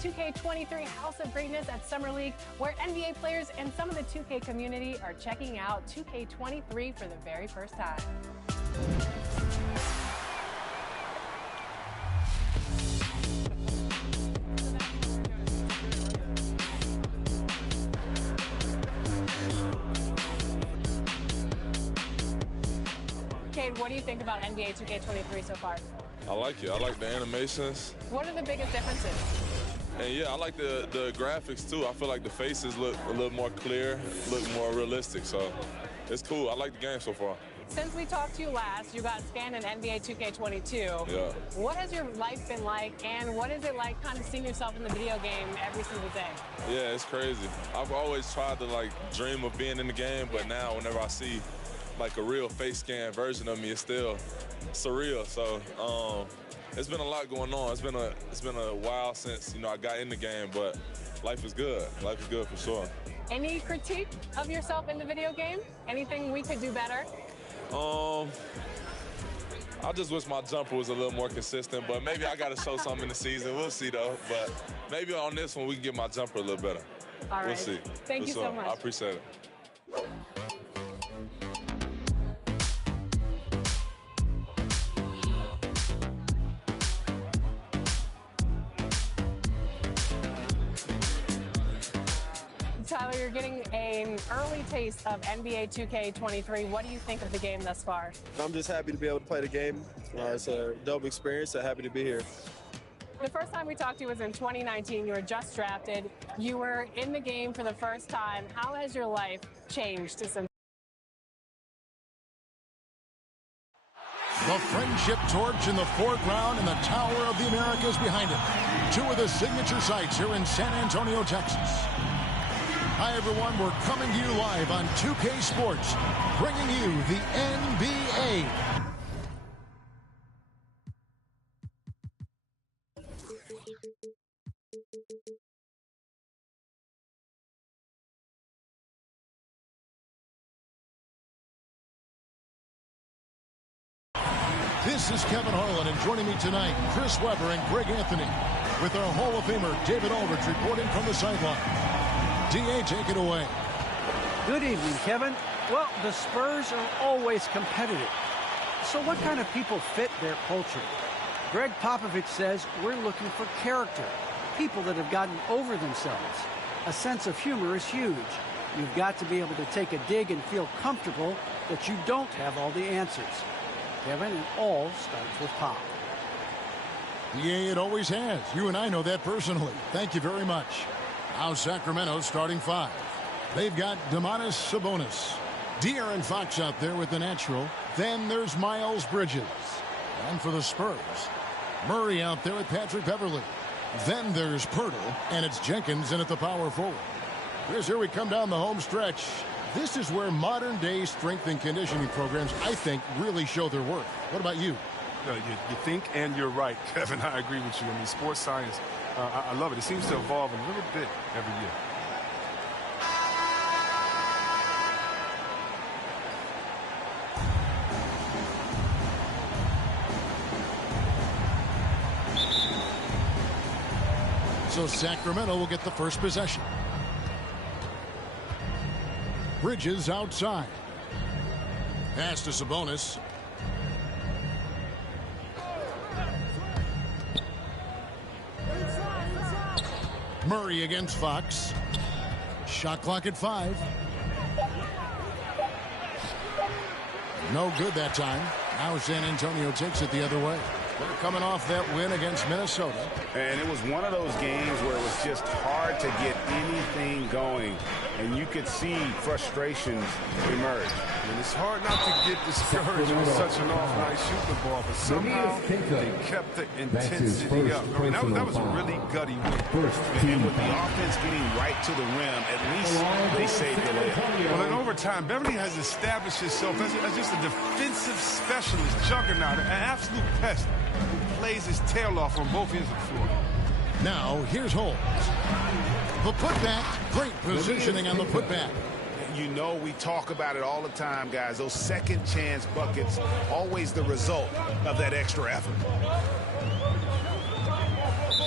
2K23 House of Greatness at Summer League, where NBA players and some of the 2K community are checking out 2K23 for the very first time. Cade, what do you think about NBA 2K23 so far? I like it. I like the animations. What are the biggest differences? And yeah, I like the graphics too. I feel like the faces look a little more clear, look more realistic. So it's cool. I like the game so far. Since we talked to you last, you got scanned in NBA 2K22. Yeah. What has your life been like, and what is it like kind of seeing yourself in the video game every single day? Yeah, it's crazy. I've always tried to like dream of being in the game, but now whenever I see like a real face scan version of me, it's still surreal. So it's been a lot going on. It's been a while since I got in the game, but life is good. Life is good for sure. Any critique of yourself in the video game? Anything we could do better? I just wish my jumper was a little more consistent, but maybe I got to show something in the season. We'll see, though. But maybe on this one, we can get my jumper a little better. All right. We'll see. Thank you so much. I appreciate it. Tyler, you're getting an early taste of NBA 2K23. What do you think of the game thus far? I'm just happy to be able to play the game. It's a dope experience, so happy to be here. The first time we talked to you was in 2019. You were just drafted. You were in the game for the first time. How has your life changed since? The Friendship Torch in the foreground and the Tower of the Americas behind it. Two of the signature sites here in San Antonio, Texas. Hi, everyone. We're coming to you live on 2K Sports, bringing you the NBA. This is Kevin Harlan, and joining me tonight, Chris Webber and Greg Anthony, with our Hall of Famer David Aldridge reporting from the sideline. D.A., take it away. Good evening, Kevin. Well, the Spurs are always competitive. So what kind of people fit their culture? Greg Popovich says we're looking for character, people that have gotten over themselves. A sense of humor is huge. You've got to be able to take a dig and feel comfortable that you don't have all the answers. Kevin, it all starts with Pop. Yeah, it always has. You and I know that personally. Thank you very much. Now Sacramento starting five. They've got Domantas Sabonis. De'Aaron Fox out there with the natural. Then there's Miles Bridges. And for the Spurs, Murray out there with Patrick Beverley. Then there's Pirtle, and it's Jenkins in at the power forward. Chris, here we come down the home stretch. This is where modern-day strength and conditioning programs, I think, really show their worth. What about you? You think, and you're right, Kevin. I agree with you. I mean, sports science, I love it. It seems to evolve a little bit every year. So Sacramento will get the first possession. Bridges outside. Pass to Sabonis. Murray against Fox. Shot clock at 5. No good that time. Now San Antonio takes it the other way. They're coming off that win against Minnesota. And it was one of those games where it was just hard to get anything going. And you could see frustrations emerge. And it's hard not to get discouraged with such an off-night shooting the ball, but somehow they kept the intensity up. I mean, that was a really gutty win. And with the offense getting right to the rim, at least they saved the layup. Well, in overtime, Beverly has established himself as just a defensive specialist, juggernaut, an absolute pest who plays his tail off on both ends of the floor. Now, here's Holmes. The putback, great positioning on the putback. You know, we talk about it all the time, guys. Those second chance buckets, always the result of that extra effort.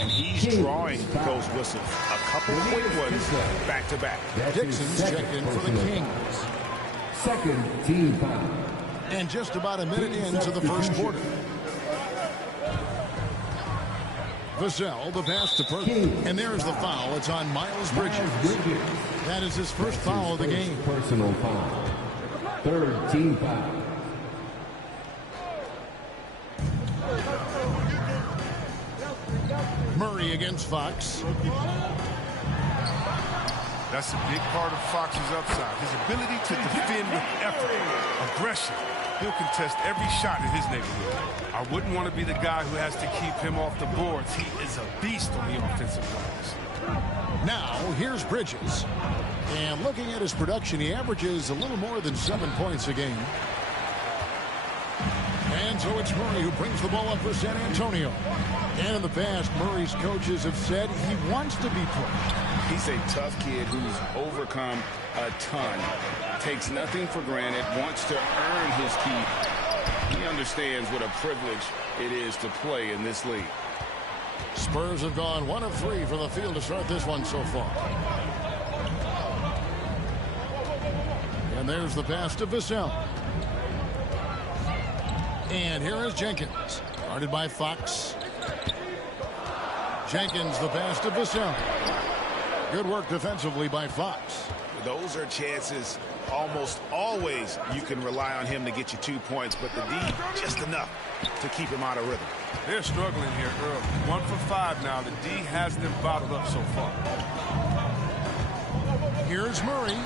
And he's drawing those whistles. A couple quick ones back-to-back. Dixon's checked in for the Kings. Second team foul. And just about a minute into the first quarter. Vassell, the pass to Perkins. And there's the foul. It's on Miles Bridges. That is his first foul of the game. Personal foul. Third team foul. Murray against Fox. That's a big part of Fox's upside. His ability to defend with effort, aggression. He'll contest every shot in his neighborhood. I wouldn't want to be the guy who has to keep him off the boards. He is a beast on the offensive glass. Now, here's Bridges. And looking at his production, he averages a little more than 7 points a game. And so it's Murray who brings the ball up for San Antonio. And in the past, Murray's coaches have said he wants to be pushed. He's a tough kid who's overcome a ton, takes nothing for granted, wants to earn his keep. He understands what a privilege it is to play in this league. Spurs have gone 1 of 3 from the field to start this one so far. And there's the pass to Vassell. And here is Jenkins. Guarded by Fox. Jenkins, the pass to Vassell. Good work defensively by Fox. Those are chances almost always you can rely on him to get you 2 points, but the D just enough to keep him out of rhythm. They're struggling here early. 1 for 5 now. The D has them bottled up so far. Here's Murray.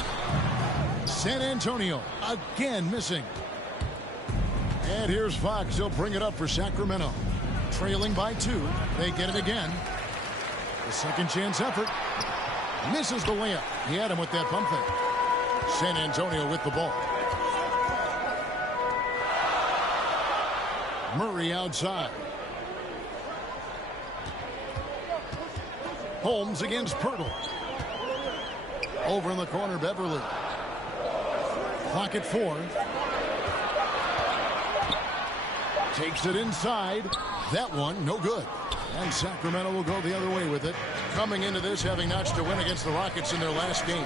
San Antonio again missing. And here's Fox. He'll bring it up for Sacramento. Trailing by 2. They get it again. The second chance effort. Misses the layup. He had him with that pump fake. San Antonio with the ball. Murray outside. Holmes against Pirtle. Over in the corner, Beverly. Clock at 4. Takes it inside. That one, no good. And Sacramento will go the other way with it. Coming into this, having notched a win against the Rockets in their last game.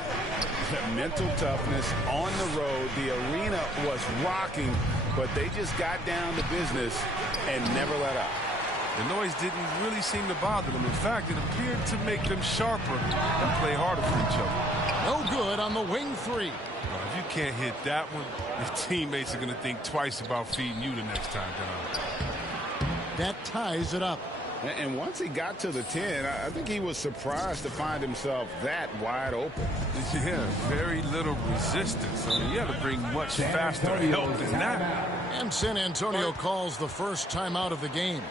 Mental toughness on the road. The arena was rocking, but they just got down to business and never let up. The noise didn't really seem to bother them. In fact, it appeared to make them sharper and play harder for each other. No good on the wing 3. Well, if you can't hit that one, your teammates are going to think twice about feeding you the next time down. That ties it up. And once he got to the 10, I think he was surprised to find himself that wide open. Yeah, very little resistance. I mean, you have to bring much faster help than that. And San Antonio calls the first timeout of the game.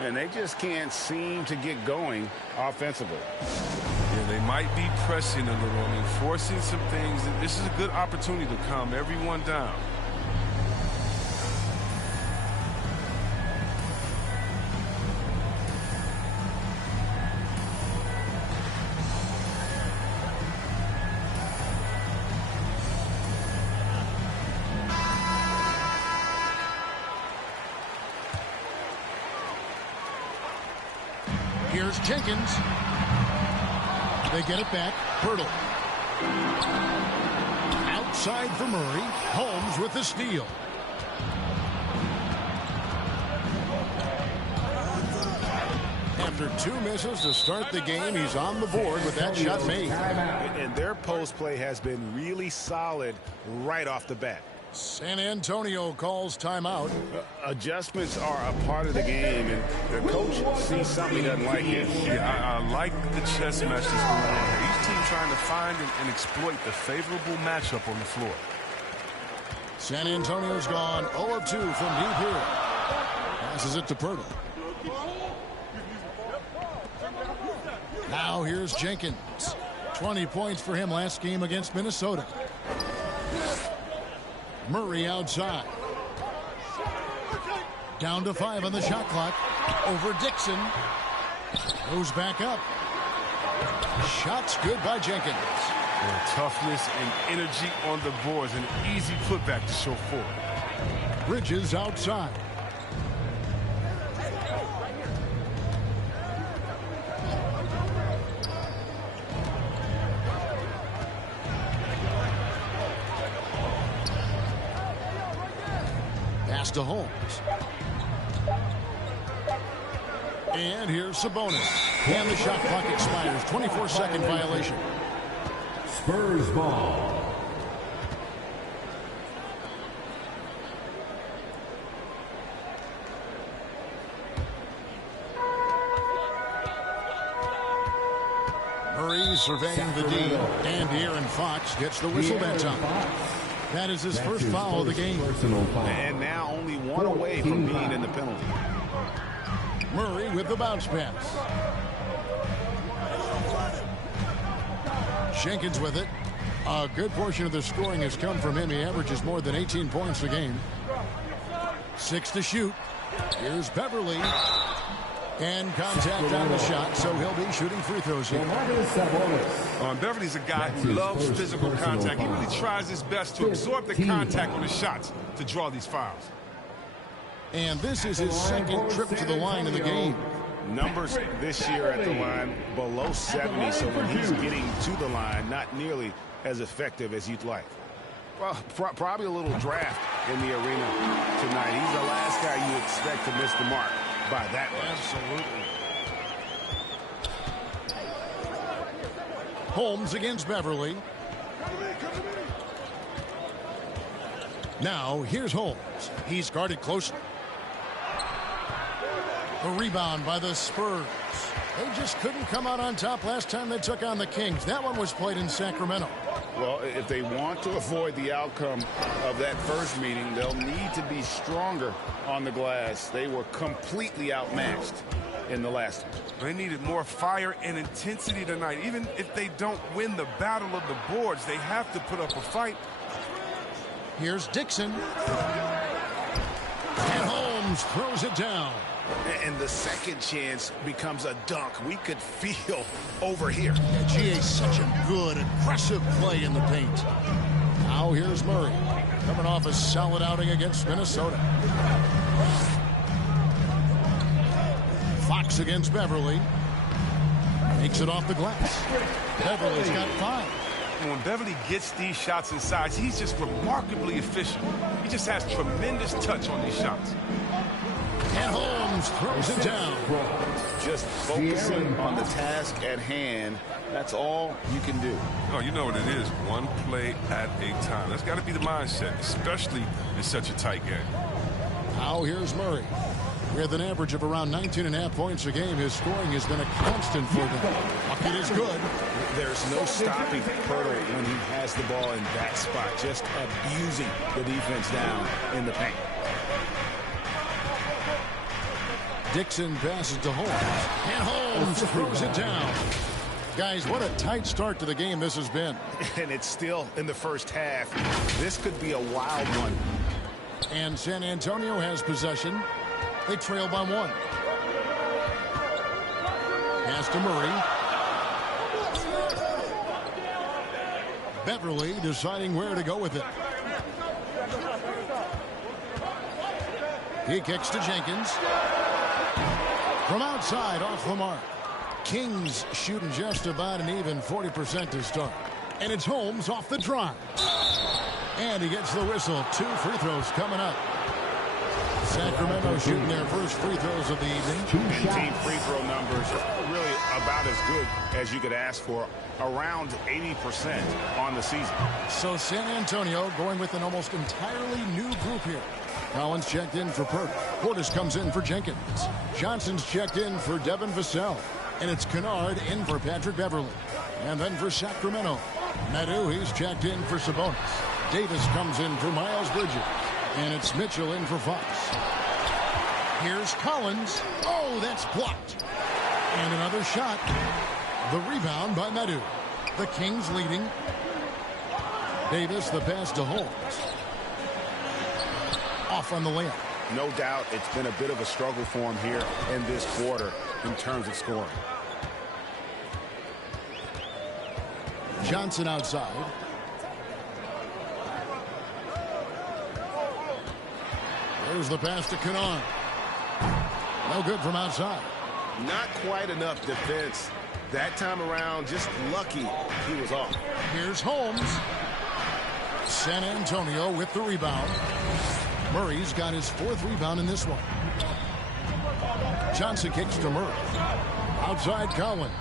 And they just can't seem to get going offensively. Yeah, they might be pressing a little. I mean, forcing some things. This is a good opportunity to calm everyone down. Here's Jenkins. They get it back. Pirtle. Outside for Murray. Holmes with the steal. After 2 misses to start the game, he's on the board with that shot made. And their post play has been really solid right off the bat. San Antonio calls timeout. Adjustments are a part of the game, and the coach sees something he doesn't like here. Yeah, I like the chess match that's going on here. Each team trying to find and exploit the favorable matchup on the floor. San Antonio's gone 0 of 2 from deep here. Passes it to Pirtle. Now here's Jenkins. 20 points for him last game against Minnesota. Murray outside. Down to 5 on the shot clock. Over Dixon. Goes back up. Shots good by Jenkins. Yeah, toughness and energy on the boards. An easy putback to show forward. Bridges outside. Pass to Holmes. And here's Sabonis. And the shot clock expires. 24-second violation. Spurs ball. Murray surveying the D. And De'Aaron Fox gets the whistle that time. That is his first foul of the game. And now only one away from being in the penalty. Murray with the bounce pass. Jenkins with it. A good portion of the scoring has come from him. He averages more than 18 points a game. 6 to shoot. Here's Beverly. And contact on the shot, so he'll be shooting free throws here. Beverly's a guy who loves physical contact. He really tries his best to absorb the contact on his shots to draw these fouls. And this is his second trip to the line in the game. Numbers this year at the line below 70, so when he's getting to the line, not nearly as effective as you'd like. Well, probably a little draft in the arena tonight. He's the last guy you expect to miss the mark by that much. Absolutely. Holmes against Beverly. Now, here's Holmes. He's guarded closely. The rebound by the Spurs. They just couldn't come out on top last time they took on the Kings. That one was played in Sacramento. Well, if they want to avoid the outcome of that first meeting, they'll need to be stronger on the glass. They were completely outmatched in the last one. They needed more fire and intensity tonight. Even if they don't win the battle of the boards, they have to put up a fight. Here's Dixon. And Holmes throws it down. And the second chance becomes a dunk. We could feel over here. Yeah, GA's such a good, aggressive play in the paint. Now here's Murray. Coming off a solid outing against Minnesota. Fox against Beverly. Makes it off the glass. Beverly's got 5. And when Beverly gets these shots inside, he's just remarkably efficient. He just has tremendous touch on these shots. And Holmes throws it down. Just focusing on the task at hand. That's all you can do. Oh, you know what it is. One play at a time. That's got to be the mindset, especially in such a tight game. Now here's Murray. With an average of around 19.5 points a game, his scoring has been a constant for them. Bucket is good. There's no stopping Pirtle when he has the ball in that spot, just abusing the defense down in the paint. Dixon passes to Holmes. And Holmes throws it down. Guys, what a tight start to the game this has been. And it's still in the first half. This could be a wild one. And San Antonio has possession. They trail by 1. Pass to Murray. Beverly deciding where to go with it. He kicks to Jenkins. From outside, off the mark. Kings shooting just about an even 40% to start. And it's Holmes off the drive. And he gets the whistle. 2 free throws coming up. Sacramento shooting their first free throws of the evening. Team free throw numbers are really about as good as you could ask for. Around 80% on the season. So San Antonio going with an almost entirely new group here. Collins checked in for Perk. Portis comes in for Jenkins. Johnson's checked in for Devin Vassell. And it's Kennard in for Patrick Beverly. And then for Sacramento, Nadu, he's checked in for Sabonis. Davis comes in for Miles Bridges. And it's Mitchell in for Fox. Here's Collins. Oh, that's blocked. And another shot. The rebound by Nadu. The Kings leading. Davis, the pass to Holmes. Off on the layup. No doubt it's been a bit of a struggle for him here in this quarter in terms of scoring. Johnson outside. There's the pass to Kennard. No good from outside. Not quite enough defense. That time around, just lucky he was off. Here's Holmes. San Antonio with the rebound. Murray's got his 4th rebound in this one. Johnson kicks to Murray. Outside Collins.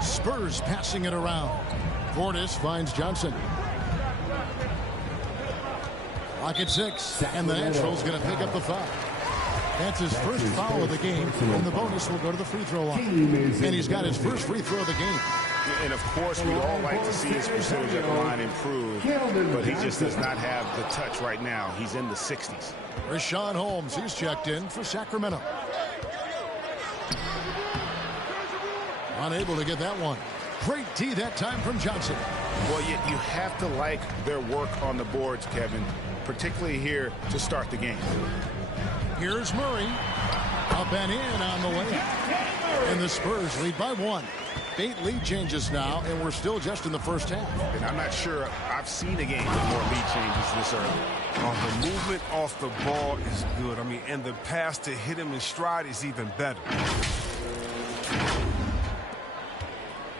Spurs passing it around. Portis finds Johnson. Clock at 6, and the Natural's going to pick up the foul. That's his first foul of the game, and the bonus will go to the free throw line. And he's got his first free throw of the game. And, of course, we'd all like to see his percentage at the line improve, but he just does not have the touch right now. He's in the 60s. Rashawn Holmes, he's checked in for Sacramento. Unable to get that one. Great tee that time from Johnson. Well, you have to like their work on the boards, Kevin, particularly here to start the game. Here's Murray. Up and in on the way. And the Spurs lead by 1. 8 lead changes now, and we're still just in the first half. And I'm not sure I've seen a game with more lead changes this early. The movement off the ball is good. I mean, and the pass to hit him in stride is even better.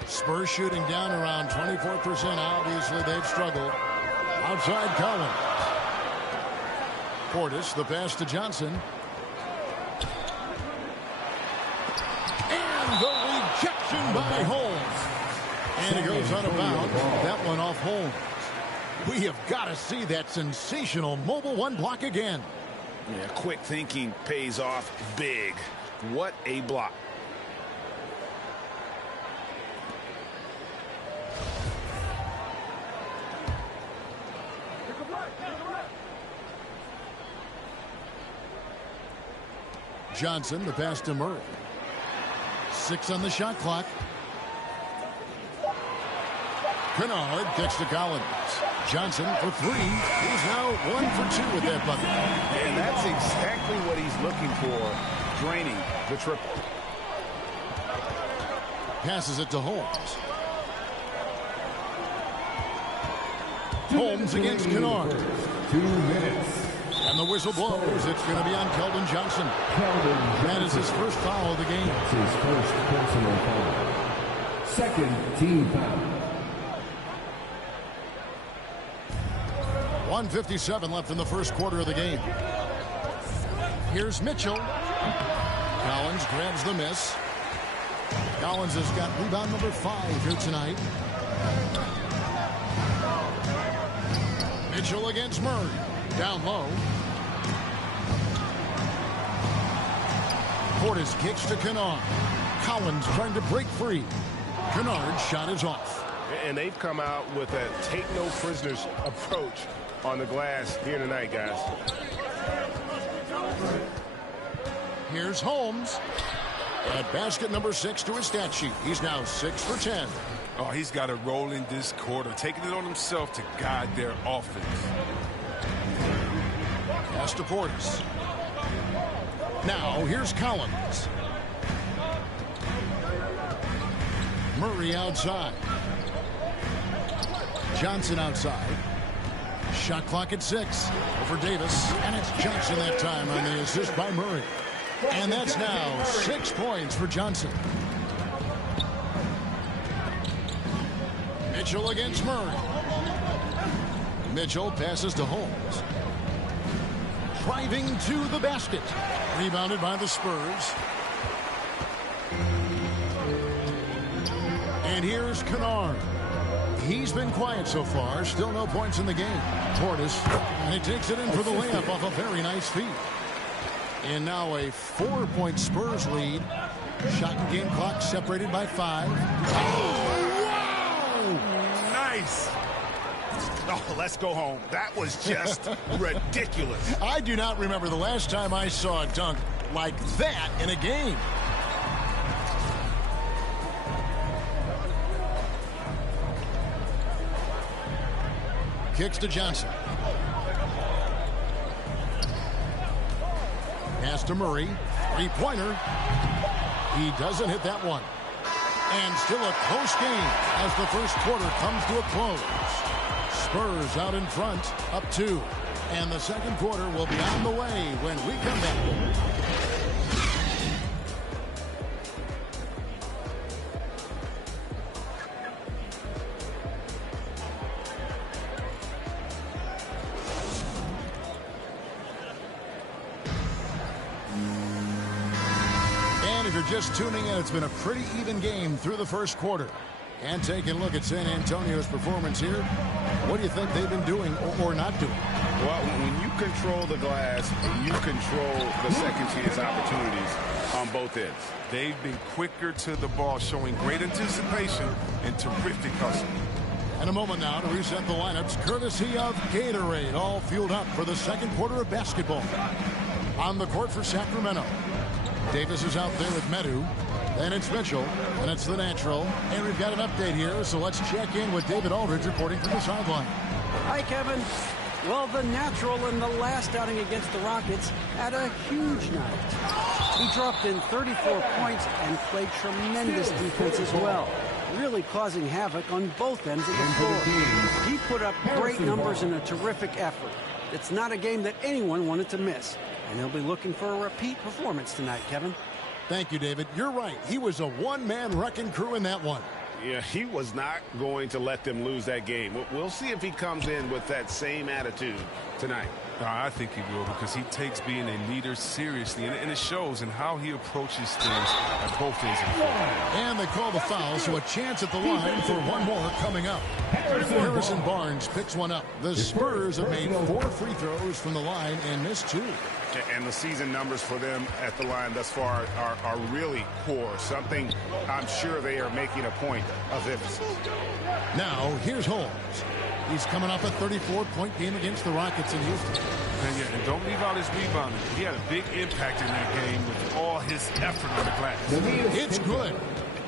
Spurs shooting down around 24%. Obviously, they've struggled. Outside Collins. Portis, the pass to Johnson. And the rejection by Holmes. And it goes out of bounds. That one off Holmes. We have got to see that sensational mobile 1 block again. Yeah, quick thinking pays off big. What a block. Johnson, the pass to Murray. 6 on the shot clock. Kennard kicks to Collins. Johnson for 3. He's now 1 for 2 with that bucket. And that's exactly what he's looking for, draining the triple. Passes it to Holmes. Holmes against Kennard. 2 minutes. And the whistle blows. It's going to be on Keldon Johnson. That is his first foul of the game. It's his first personal foul. Second team foul. 1:57 left in the first quarter of the game. Here's Mitchell. Collins grabs the miss. Collins has got rebound number 5 here tonight. Mitchell against Murray. Down low. Portis kicks to Kennard. Collins trying to break free. Kennard's shot is off. And they've come out with a take no prisoners approach on the glass here tonight, guys. Here's Holmes. At basket number 6 to his stat sheet. He's now 6 for 10. Oh, he's got a role in this quarter, taking it on himself to guide their offense. Pass to Portis. Now here's Collins. Murray outside. Johnson outside. Shot clock at 6 over Davis. And it's Johnson that time on the assist by Murray. And that's now 6 points for Johnson. Mitchell against Murray. Mitchell passes to Holmes. Driving to the basket. Rebounded by the Spurs. And here's Kennard. He's been quiet so far. Still no points in the game. Portis. And he takes it in for the layup off a very nice feed. And now a 4-point Spurs lead. Shot and game clock separated by 5. Oh, wow! Nice. Oh, let's go home. That was just ridiculous. I do not remember the last time I saw a dunk like that in a game. Kicks to Johnson. Pass to Murray. 3-pointer. He doesn't hit that one. And still a close game as the first quarter comes to a close. Spurs out in front, up 2. And the second quarter will be on the way when we come back. just tuning in, it's been a pretty even game through the first quarter. And taking a look at San Antonio's performance here, what do you think they've been doing or not doing? Well, when you control the glass, you control the second chance opportunities on both ends. They've been quicker to the ball, showing great anticipation and terrific hustle. In a moment now to reset the lineups, courtesy of Gatorade, all fueled up for the second quarter of basketball. On the court for Sacramento, Davis is out there with Medu. Then it's Mitchell, and it's the natural. And we've got an update here, so let's check in with David Aldridge reporting from the sideline. Hi, Kevin. Well, the natural in the last outing against the Rockets had a huge night. He dropped in 34 points and played tremendous defense as well, really causing havoc on both ends of the floor. He put up great numbers in a terrific effort. It's not a game that anyone wanted to miss, and he'll be looking for a repeat performance tonight, Kevin. Thank you, David. You're right. He was a one-man wrecking crew in that one. Yeah, he was not going to let them lose that game. We'll see if he comes in with that same attitude tonight. I think he will, because he takes being a leader seriously, and it shows in how he approaches things at both ends of the floor. And they call the foul, so a chance at the line for one more coming up. Harrison Barnes picks one up. The Spurs have made 4 free throws from the line and missed 2. And the season numbers for them at the line thus far are really poor. Something I'm sure they are making a point of emphasis. Now, here's Holmes. He's coming off a 34-point game against the Rockets in Houston. And don't leave out his rebounding. He had a big impact in that game with all his effort on the glass. It's good.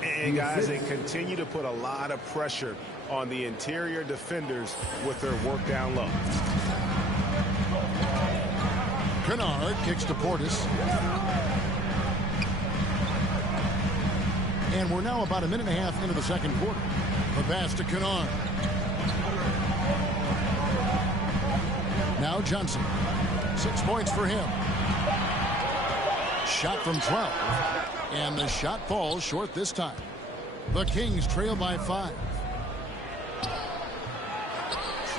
And guys, they continue to put a lot of pressure on the interior defenders with their work down low. Kennard kicks to Portis. And we're now about a minute and a half into the second quarter. The pass to Kennard. Now Johnson. 6 points for him. Shot from 12. And the shot falls short this time. The Kings trail by 5.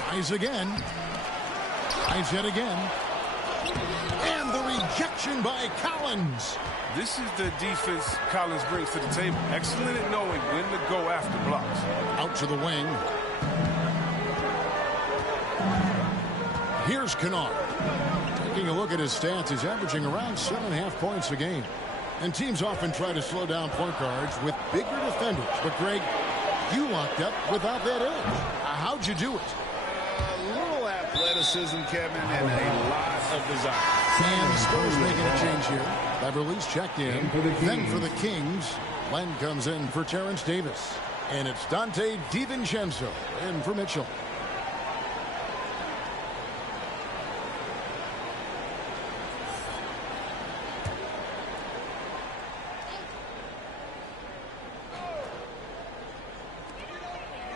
Tries again. Tries yet again. And the rejection by Collins. This is the defense Collins brings to the table. Excellent at knowing when to go after blocks. Out to the wing. Here's Kennard. Taking a look at his stats, he's averaging around 7.5 points a game. And teams often try to slow down point guards with bigger defenders. But, Greg, you locked up without that edge. How'd you do it? A little athleticism, Kevin, and a lot of desire. And the Spurs making a change here. Beverly's checked in. Then for the Kings, Len comes in for Terrence Davis. And it's Dante DiVincenzo in for Mitchell.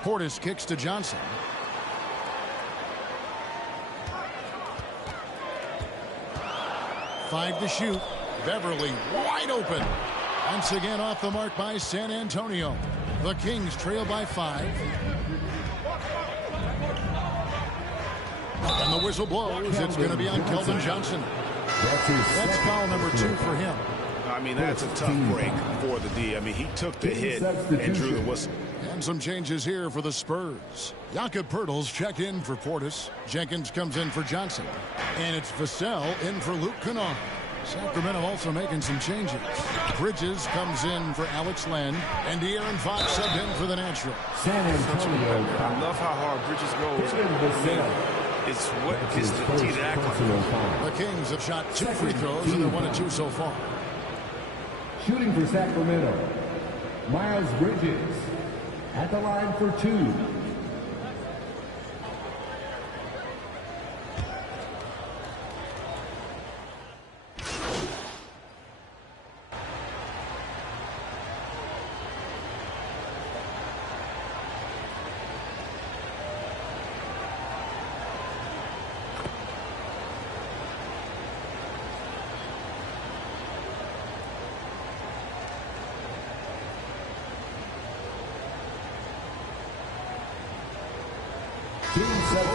Portis kicks to Johnson. Five to shoot. Beverly wide open. Once again off the mark by San Antonio. The Kings trail by 5. And the whistle blows. It's going to be on Keldon Johnson. That's foul number 2 for him. I mean, that's a tough break for the D. I mean, he took the hit and drew the whistle. And some changes here for the Spurs. Jakob Poeltl's checked in for Portis. Jenkins comes in for Johnson. And it's Vassell in for Luke Kennard. Sacramento also making some changes. Bridges comes in for Alex Len. And De'Aaron Fox subbed in for the natural. San Antonio. I love how hard Bridges goes. It's what gets the T to act like. The Kings have shot 2 free throws, and they're 1 of 2 so far. Shooting for Sacramento, Miles Bridges at the line for 2.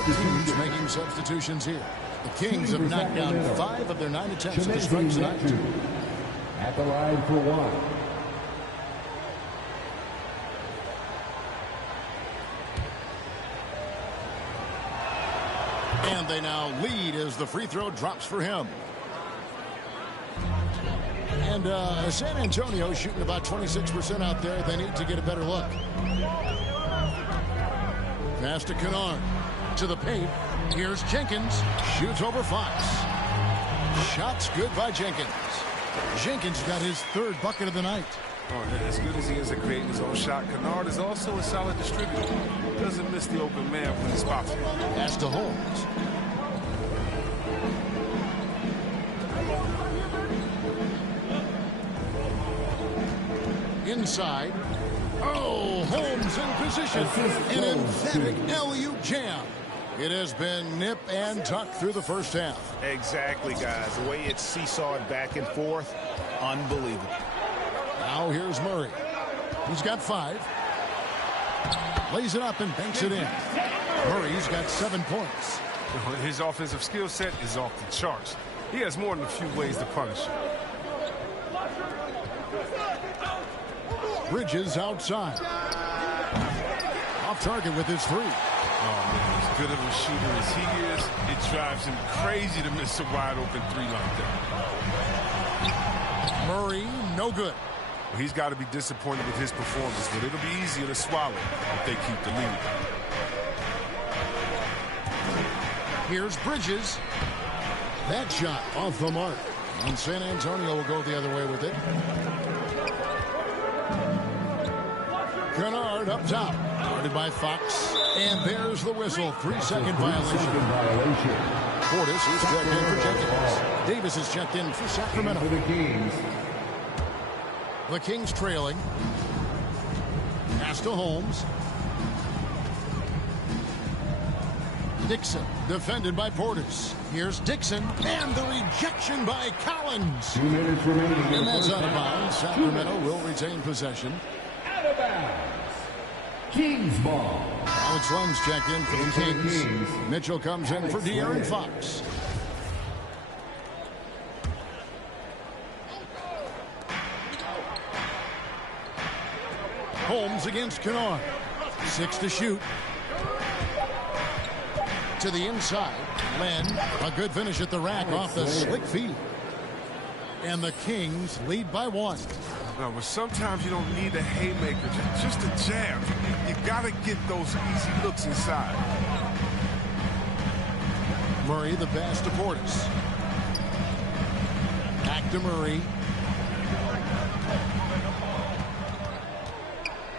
Teams making substitutions here. The Kings have knocked down 5 of their 9 attempts at the strike tonight. At the line for 1. And they now lead as the free throw drops for him. And San Antonio shooting about 26% out there. They need to get a better look. Pass to Kennard. To the paint. Here's Jenkins. Shoots over Fox. Shots good by Jenkins. Jenkins got his third bucket of the night. Oh, as good as he is at creating his own shot, Kennard is also a solid distributor. Doesn't miss the open man when he spots him. Pass to Holmes. Inside. Oh, Holmes in position. An emphatic LU jam. It has been nip and tuck through the first half. Exactly, guys. The way it's seesawed back and forth, unbelievable. Now here's Murray. He's got 5. Lays it up and banks it in. Murray's got 7 points. His offensive skill set is off the charts. He has more than a few ways to punish. Bridges outside. Off target with his 3. Oh, man, as good of a shooter as he is, it drives him crazy to miss a wide-open 3 like that. Murray, no good. Well, he's got to be disappointed with his performance, but it'll be easier to swallow if they keep the lead. Here's Bridges. That shot off the mark. And San Antonio will go the other way with it. Kennard up top. Guarded by Fox. And there's the whistle. 3-second violation. Portis is checked in for Jenkins. Davis is checked in for Sacramento. The Kings trailing. Pass to Holmes. Dixon defended by Portis. Here's Dixon. And the rejection by Collins. 2 minutes remaining. And that's out of bounds. Sacramento will retain possession. Out of bounds. Kings ball. Alex Lung's checked in for the Kings. Mitchell comes in for De'Aaron Fox. Holmes against Kennard. 6 to shoot. To the inside. Len, a good finish at the rack off the slick feed. And the Kings lead by 1. No, but sometimes you don't need a haymaker, just a jab. You got to get those easy looks inside. Murray, the pass to Portis. Back to Murray.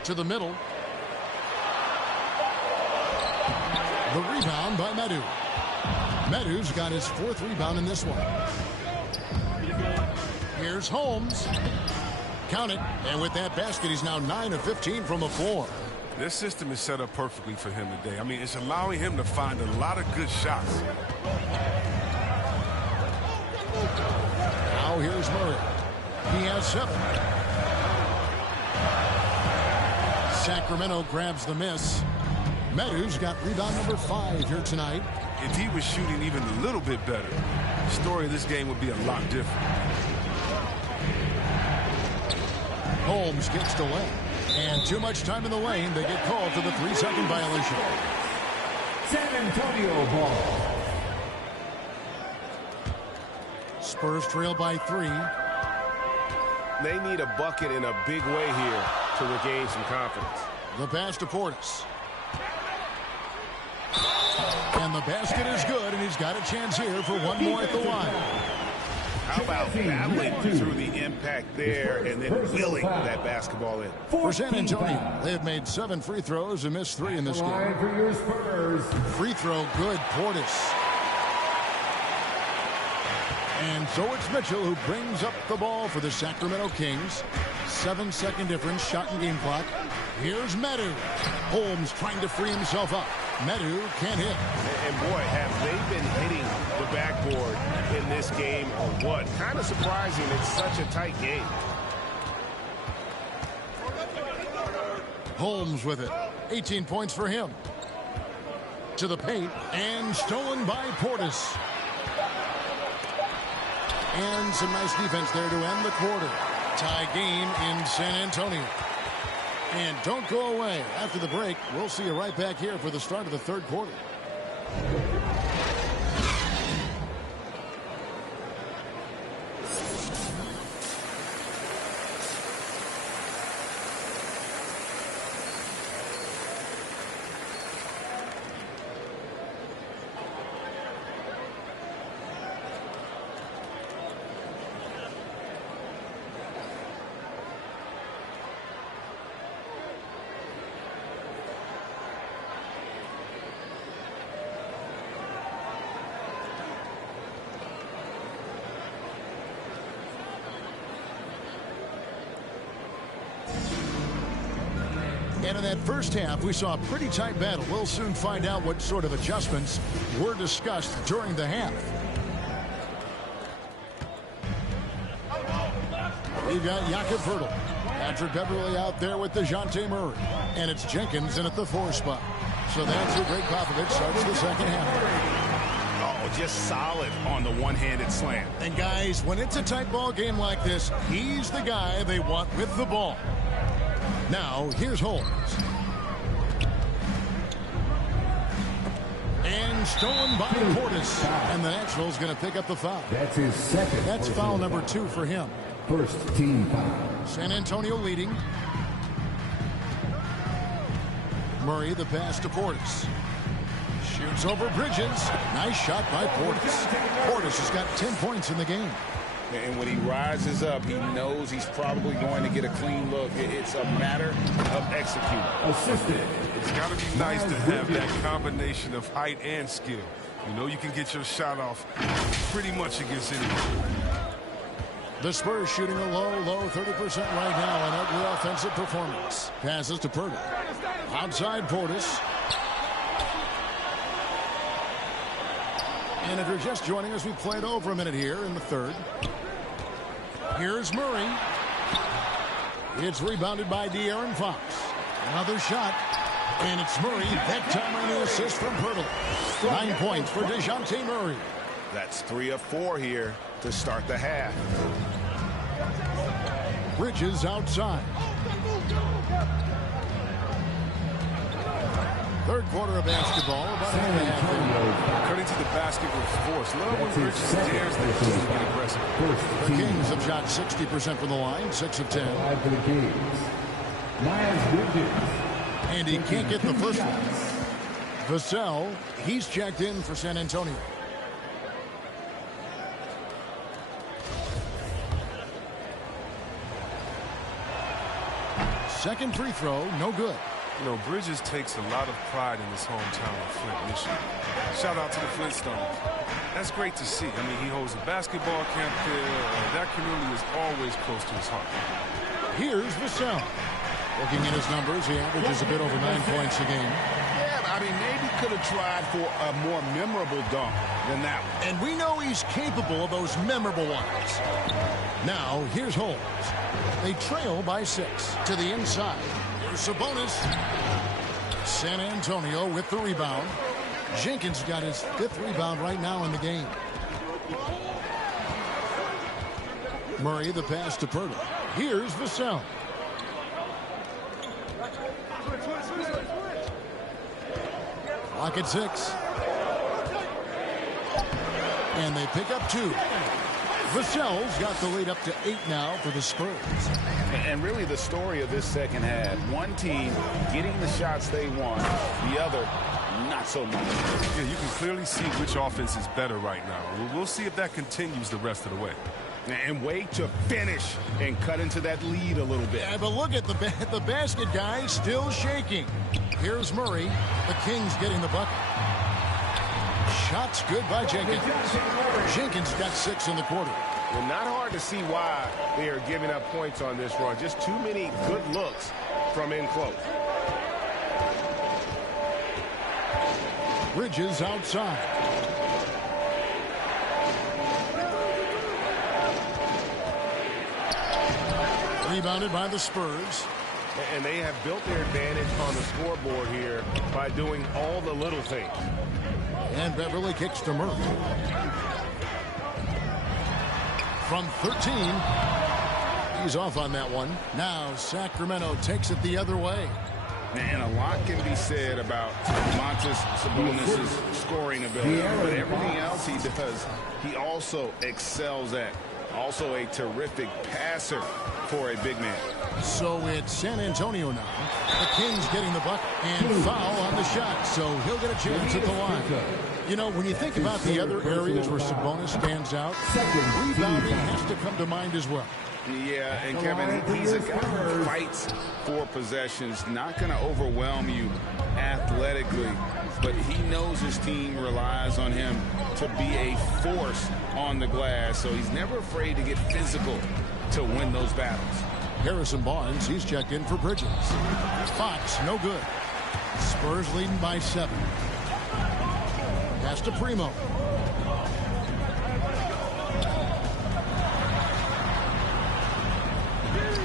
To the middle. The rebound by Medu. Medu's got his 4th rebound in this one. Here's Holmes. Count it. And with that basket, he's now 9 of 15 from the floor. This system is set up perfectly for him today. I mean, it's allowing him to find a lot of good shots. Now here's Murray. He has 7. Sacramento grabs the miss. Medu's got rebound number 5 here tonight. If he was shooting even a little bit better, the story of this game would be a lot different. Holmes gets to lane. And too much time in the lane. They get called for the 3-second violation. San Antonio ball. Spurs trail by 3. They need a bucket in a big way here to regain some confidence. The pass to Portis. And the basket is good, and he's got a chance here for one more at the line. How about battling through the impact there and then willing that basketball in? For San Antonio, they have made 7 free throws and missed 3 in this game. For your Spurs. Free throw good, Portis. And so it's Mitchell who brings up the ball for the Sacramento Kings. 7-second difference, shot and game clock. Here's Medu. Holmes trying to free himself up. Medu can't hit. And boy, have they been hitting the backboard in this game or what? Kind of surprising it's such a tight game. Holmes with it. 18 points for him. To the paint and stolen by Portis. And some nice defense there to end the quarter. Tie game in San Antonio. And don't go away. After the break, we'll see you right back here for the start of the third quarter. And in that first half, we saw a pretty tight battle. We'll soon find out what sort of adjustments were discussed during the half. We've got Jakob Poeltl. Patrick Beverly out there with DeJounte Murray. And it's Jenkins in at the 4 spot. So that's who Greg Popovich starts the second half. Oh, just solid on the one-handed slam. And guys, when it's a tight ball game like this, he's the guy they want with the ball. Now, here's Holmes. And stolen by Portis. And the Nationals going to pick up the foul. That's his second. That's foul number 2 for him. First team foul. San Antonio leading. Murray, the pass to Portis. Shoots over Bridges. Nice shot by Portis. Portis has got 10 points in the game. And when he rises up, he knows he's probably going to get a clean look. It's a matter of executing. Assisted. It's got to be nice to have that combination of height and skill. You know you can get your shot off pretty much against anyone. The Spurs shooting a low 30% right now in ugly offensive performance. Passes to Poeltl. Outside Portis. And if you're just joining us, we've played over a minute here in the third. Here's Murray. It's rebounded by De'Aaron Fox. Another shot. And it's Murray. That time on the assist from Poeltl. 9 points for DeJounte Murray. That's 3 of 4 here to start the half. Bridges outside. Third quarter of basketball. About a minute and a half. Cutting to the basket with force. Love when Bridges dares the team to get aggressive. The Kings have shot 60% from the line, 6 of 10. For the Kings. Miles Bridges. And he can't get the first one. Vassell, he's checked in for San Antonio. Second free throw, no good. You know, Bridges takes a lot of pride in his hometown of Flint, Michigan. Shout out to the Flintstones. That's great to see. I mean, he holds a basketball camp there. That community is always close to his heart. Here's Vassell. Looking at his numbers, he averages a bit over 9 points a game. Yeah, I mean, maybe could have tried for a more memorable dunk than that one. And we know he's capable of those memorable ones. Now, here's Holmes. They trail by 6 to the inside. Here's Sabonis. San Antonio with the rebound. Jenkins got his 5th rebound right now in the game. Murray, the pass to Poeltl. Here's Vassell. Clock at 6. And they pick up 2. Vassell's got the lead up to 8 now for the Spurs. And really the story of this second half, one team getting the shots they want, the other not so much. Yeah, you can clearly see which offense is better right now. We'll see if that continues the rest of the way. And wait to finish and cut into that lead a little bit. Yeah, but look at the basket, guys, still shaking. Here's Murray. The Kings getting the bucket. Shots good by Jenkins. Jenkins got 6 in the quarter. Well, not hard to see why they are giving up points on this run. Just too many good looks from in close. Bridges outside. Rebounded by the Spurs. And they have built their advantage on the scoreboard here by doing all the little things. And Beverly kicks to Murray. From 13. He's off on that one. Now Sacramento takes it the other way. And a lot can be said about Montes Sabonis' scoring ability. But everything else he does, he also excels at. Also a terrific passer for a big man. So it's San Antonio now. The Kings getting the bucket and foul on the shot. So he'll get a chance at the line. You know, when you think about the other areas where Sabonis stands out, rebounding has to come to mind as well. Yeah, and Kevin, he's a guy who fights for possessions, not going to overwhelm you athletically, but he knows his team relies on him to be a force on the glass, so he's never afraid to get physical to win those battles. Harrison Barnes, he's checked in for Bridges. Fox, no good. Spurs leading by 7. Pass to Primo.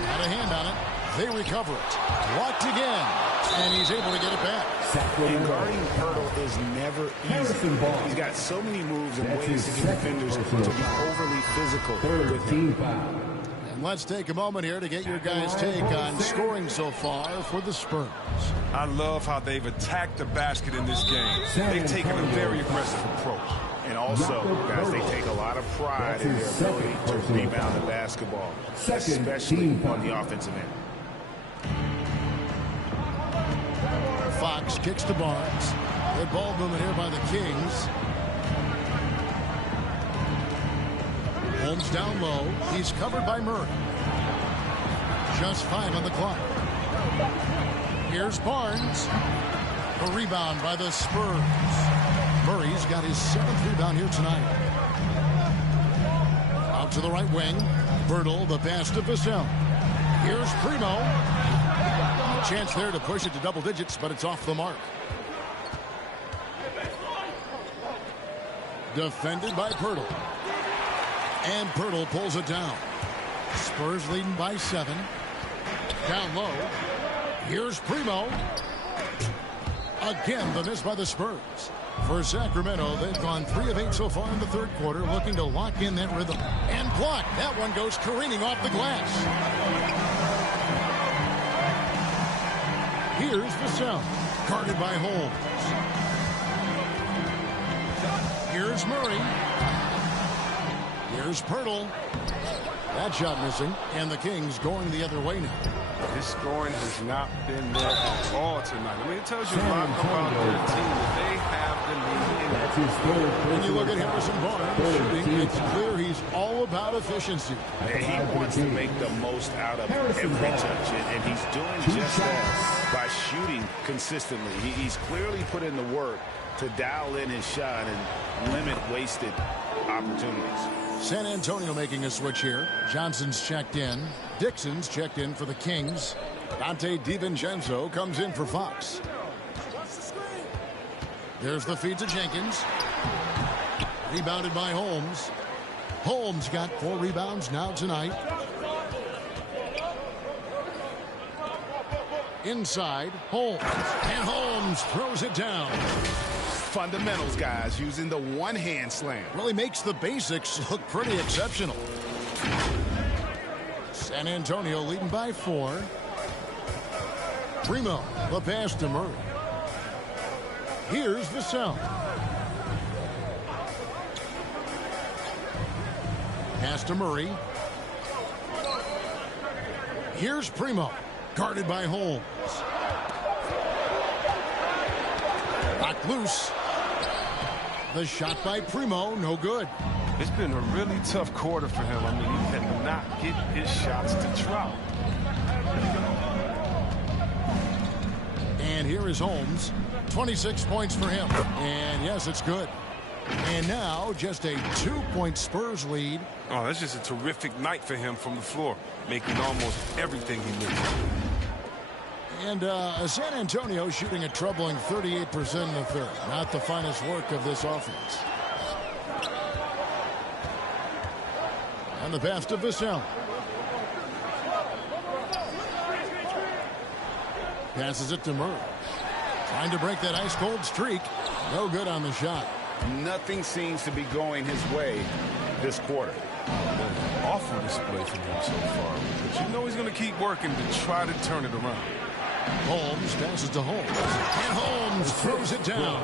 Had a hand on it. They recover it. Blocked again. And he's able to get it back. And guarding Pirtle is never easy. He's got so many moves and ways to get defenders to be overly physical with him. And let's take a moment here to get your guys' take on scoring so far for the Spurs. I love how they've attacked the basket in this game. They've taken a very aggressive approach. And also, guys, they take a lot of pride in their ability to rebound the basketball, especially on the offensive end. Fox kicks to Barnes. Good ball movement here by the Kings. Holmes down low. He's covered by Murray. Just 5 on the clock. Here's Barnes. A rebound by the Spurs. Murray's got his 7th rebound here tonight. Out to the right wing. Birtle, the pass to Vassell. Here's Primo. A chance there to push it to double digits, but it's off the mark. Defended by Pirtle. And Pirtle pulls it down. Spurs leading by 7. Down low. Here's Primo. Again, the miss by the Spurs. For Sacramento, they've gone 3 of 8 so far in the third quarter, looking to lock in that rhythm. And blocked. That one goes careening off the glass. Here's Vassell, guarded by Holmes. Here's Murray. Here's Pirtle. That shot missing, and the Kings going the other way now. This scoring has not been there at all tonight. I mean, it tells you a lot about their team that they have the lead in that. When you look at Harrison Barnes shooting, it's clear he's all about efficiency. And he wants to make the most out of every touch, and he's doing just that by shooting consistently. He's clearly put in the work to dial in his shot and limit wasted opportunities. San Antonio making a switch here. Johnson's checked in. Dixon's checked in for the Kings. Dante DiVincenzo comes in for Fox. There's the feed to Jenkins. Rebounded by Holmes. Holmes got 4 rebounds now tonight. Inside, Holmes. And Holmes throws it down. Fundamentals, guys, using the one-hand slam. Really makes the basics look pretty exceptional. San Antonio leading by 4. Primo, the pass to Murray. Here's Vassell. Pass to Murray. Here's Primo, guarded by Holmes. Knocked loose. The shot by Primo, no good. It's been a really tough quarter for him. I mean, he cannot get his shots to drop. And here is Holmes. 26 points for him. And yes, it's good. And now just a 2-point Spurs lead. Oh, that's just a terrific night for him from the floor, making almost everything he needs. And San Antonio shooting a troubling 38% in the third. Not the finest work of this offense. And the pass to Vassell. Passes it to Murray. Trying to break that ice-cold streak. No good on the shot. Nothing seems to be going his way this quarter. Awful display from him so far. But you know he's going to keep working to try to turn it around. Holmes passes to Holmes. And Holmes throws it down.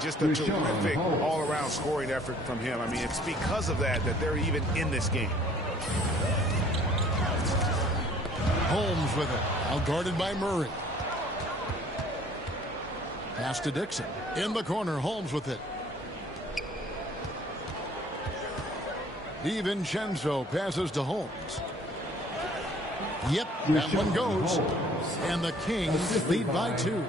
Just a terrific all-around scoring effort from him. I mean, it's because of that they're even in this game. Holmes with it. Out guarded by Murray. Pass to Dixon. In the corner, Holmes with it. DiVincenzo passes to Holmes. Yep, that one goes. And the Kings lead by 2.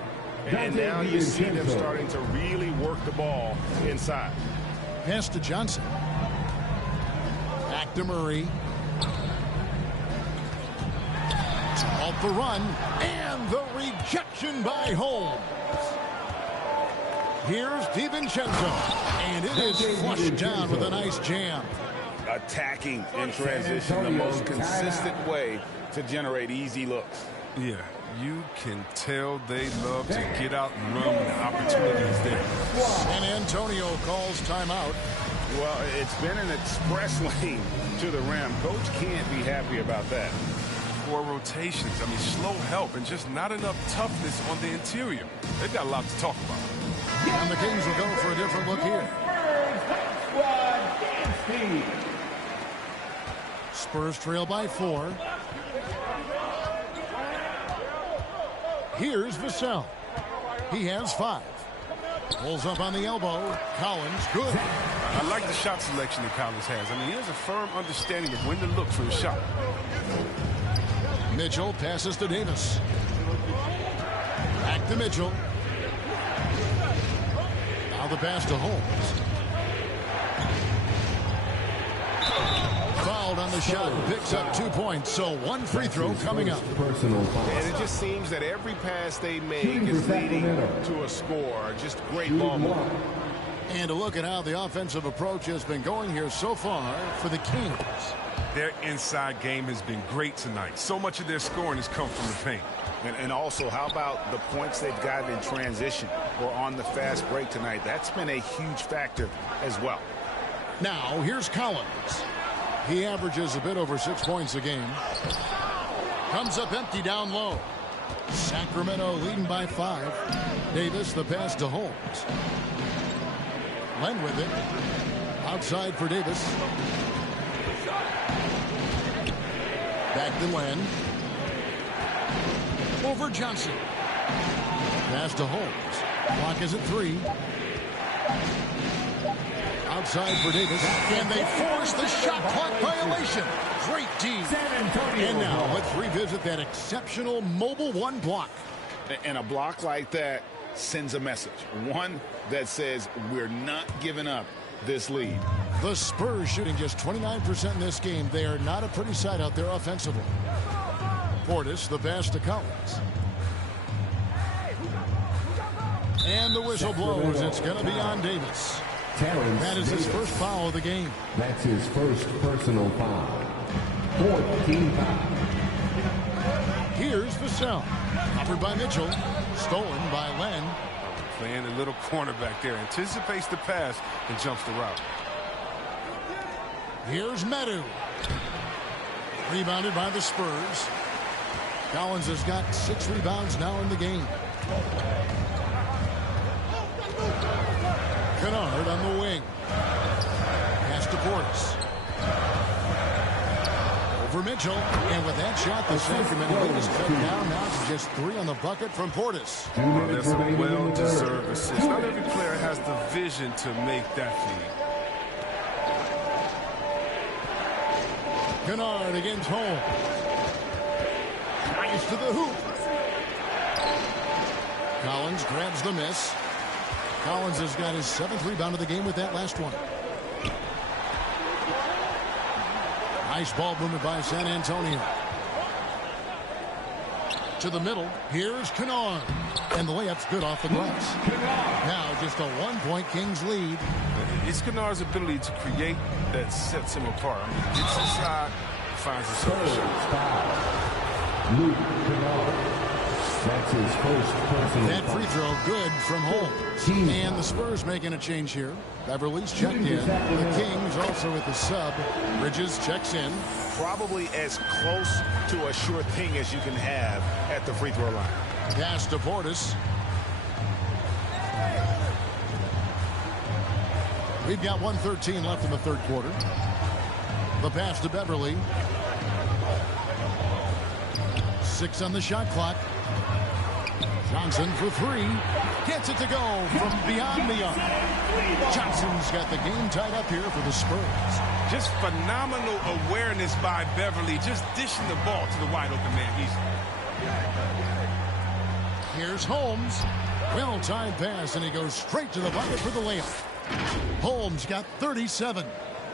And now you see them starting to really work the ball inside. Pass to Johnson. Back to Murray. Off the run, and the rejection by Holmes. Here's DiVincenzo, and it is flushed down with a nice jam. Attacking in transition, the most consistent way to generate easy looks. Yeah, you can tell they love to get out and run when the opportunity is there. San Antonio calls timeout. Well, it's been an express lane to the rim. Coach can't be happy about that. 4 rotations. I mean, slow help and just not enough toughness on the interior. They've got a lot to talk about. And the Kings will go for a different look here. Spurs trail by 4. Here's Vassell. He has 5. Pulls up on the elbow. Collins, good. I like the shot selection that Collins has. I mean, he has a firm understanding of when to look for a shot. Mitchell passes to Davis. Back to Mitchell. Now the pass to Holmes. Fouled on the shot and picks up 2 points. So 1 free throw coming up. And it just seems that every pass they make is leading to a score. Just great ball movement. And a look at how the offensive approach has been going here so far for the Kings. Their inside game has been great tonight. So much of their scoring has come from the paint. And also, how about the points they've gotten in transition or on the fast break tonight? That's been a huge factor as well. Now, here's Collins. He averages a bit over 6 points a game. Comes up empty down low. Sacramento leading by 5. Davis, the pass to Holmes. Len with it. Outside for Davis. Back to Len. Over Johnson. Pass to Holmes. Clock is at 3. Outside for Davis. And they force the shot clock violation. Great team. And now let's revisit that exceptional mobile 1 block. And a block like that sends a message. One that says we're not giving up this lead. The Spurs shooting just 29% in this game. They are not a pretty sight out there offensively. Portis, the pass to Collins. And the whistle blows. It's going to be on Davis. That is his first foul of the game. That's his first personal foul. 14 foul. Here's Vassell. Covered by Mitchell. Stolen by Len. Playing a little cornerback there. Anticipates the pass and jumps the route. Here's Medu. Rebounded by the Spurs. Collins has got 6 rebounds now in the game. Kennard on the wing. Pass to Portis. Over Mitchell. And with that shot, the Sacramento lead is cut down now to just 3 on the bucket from Portis. Well, that's a well-deserved assist. Not every player has the vision to make that feed. Kennard against Holmes. Nice to the hoop. Collins grabs the miss. Collins has got his 7th rebound of the game with that last one. Nice ball movement by San Antonio. To the middle. Here's Kennard. And the layup's good off the glass. Now just a 1-point Kings lead. It's Kennard's ability to create that sets him apart. I mean, gets inside, finds a shot. Luke Kennard. That's his first personal that free throw good from Holmes. And the Spurs making a change here. Beverly's checked in. The Kings also with the sub. Bridges checks in. Probably as close to a sure thing as you can have at the free throw line. Pass to Portis. We've got 1:13 left in the 3rd quarter. The pass to Beverly. 6 on the shot clock. Johnson for 3. Gets it to go from beyond the arc. Johnson's got the game tied up here for the Spurs. Just phenomenal awareness by Beverly, just dishing the ball to the wide open man easily. Here's Holmes. Well-timed pass, and he goes straight to the bucket for the layup. Holmes got 37.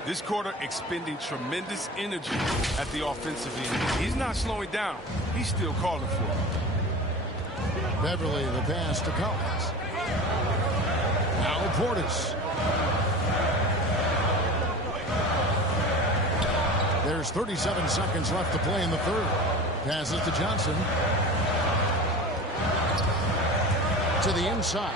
This quarter expending tremendous energy at the offensive end. He's not slowing down. He's still calling for it. Beverly, the pass to Collins. Now Portis. There's 37 seconds left to play in the third. Passes to Johnson. To the inside.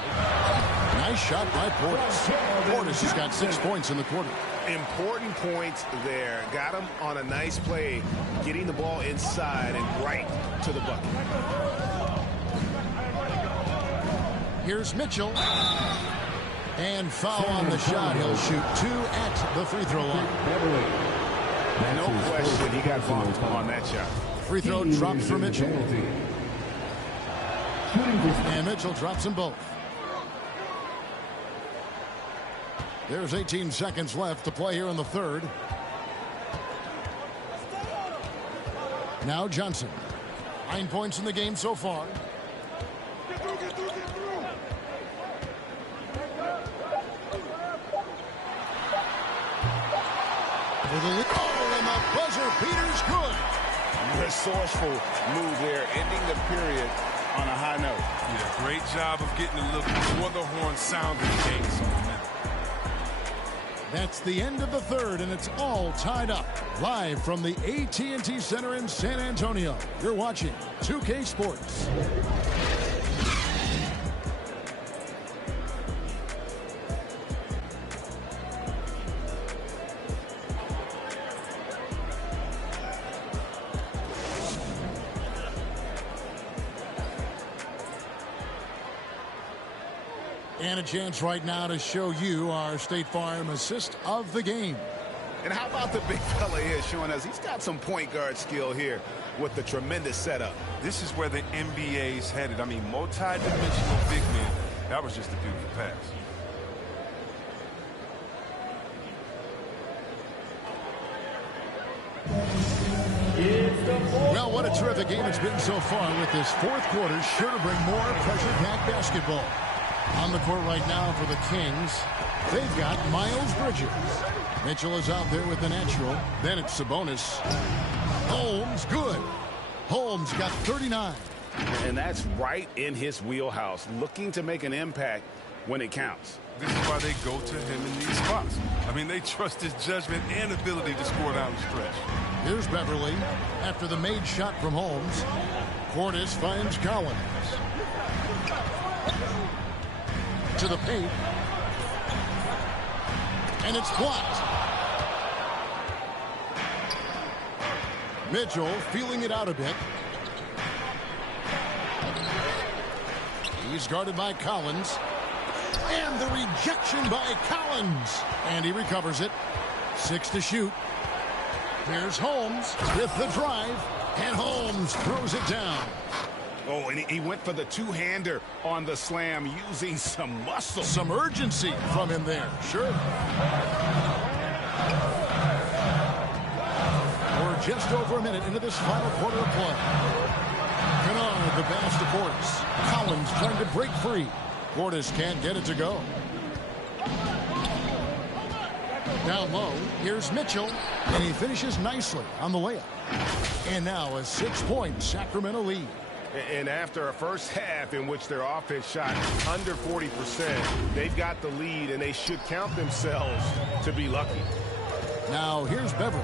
Nice shot by Portis. Portis has got 6 points in the quarter. Important points there. Got him on a nice play, getting the ball inside and right to the bucket. Here's Mitchell. And foul on the shot. He'll shoot 2 at the free throw line. No question he got bumped on that shot. Free throw drops for Mitchell. And Mitchell drops them both. There's 18 seconds left to play here in the third. Now Johnson. 9 points in the game so far. And the buzzer beater's good. Resourceful move there, ending the period on a high note. Yeah, great job of getting a look before the horn sounded and gained some momentum. That's the end of the third, and it's all tied up. Live from the AT&T Center in San Antonio, you're watching 2K Sports. And a chance right now to show you our State Farm assist of the game. And how about the big fella here showing us he's got some point guard skill here with the tremendous setup. This is where the NBA's headed. I mean, multi-dimensional big men. That was just a beautiful pass. Well, what a terrific game it's been so far, with this fourth quarter sure to bring more pressure-packed basketball. On the court right now for the Kings, they've got Miles Bridges. Mitchell is out there with the natural. Then it's Sabonis. Holmes, good. Holmes got 39. And that's right in his wheelhouse, looking to make an impact when it counts. This is why they go to him in these spots. I mean, they trust his judgment and ability to score down the stretch. Here's Beverly after the made shot from Holmes. Portis finds Collins. To the paint. And it's blocked. Mitchell feeling it out a bit. He's guarded by Collins. And the rejection by Collins. And he recovers it. 6 to shoot. Here's Holmes with the drive. And Holmes throws it down. Oh, and he went for the two-hander on the slam, using some muscle. Some urgency from him there, sure. We're just over a minute into this final quarter of play. Kennard, the pass to Portis. Collins trying to break free. Portis can't get it to go. Down low, here's Mitchell, and he finishes nicely on the layup. And now a 6-point Sacramento lead. And after a first half in which their offense shot under 40%, they've got the lead, and they should count themselves to be lucky. Now here's Beverly.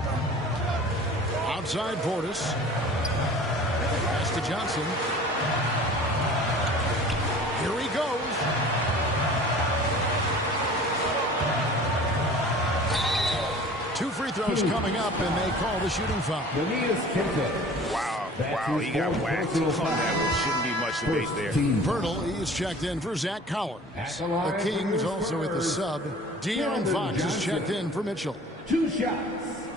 Outside Portis. Pass to Johnson. Here he goes. Two free throws coming up, and they call the shooting foul. Wow, he got whacked on that one. Shouldn't be much debate there. Bertle, he's checked in for Zach Collins. The Kings also with the sub. De'Aaron Fox is checked in for Mitchell. 2 shots.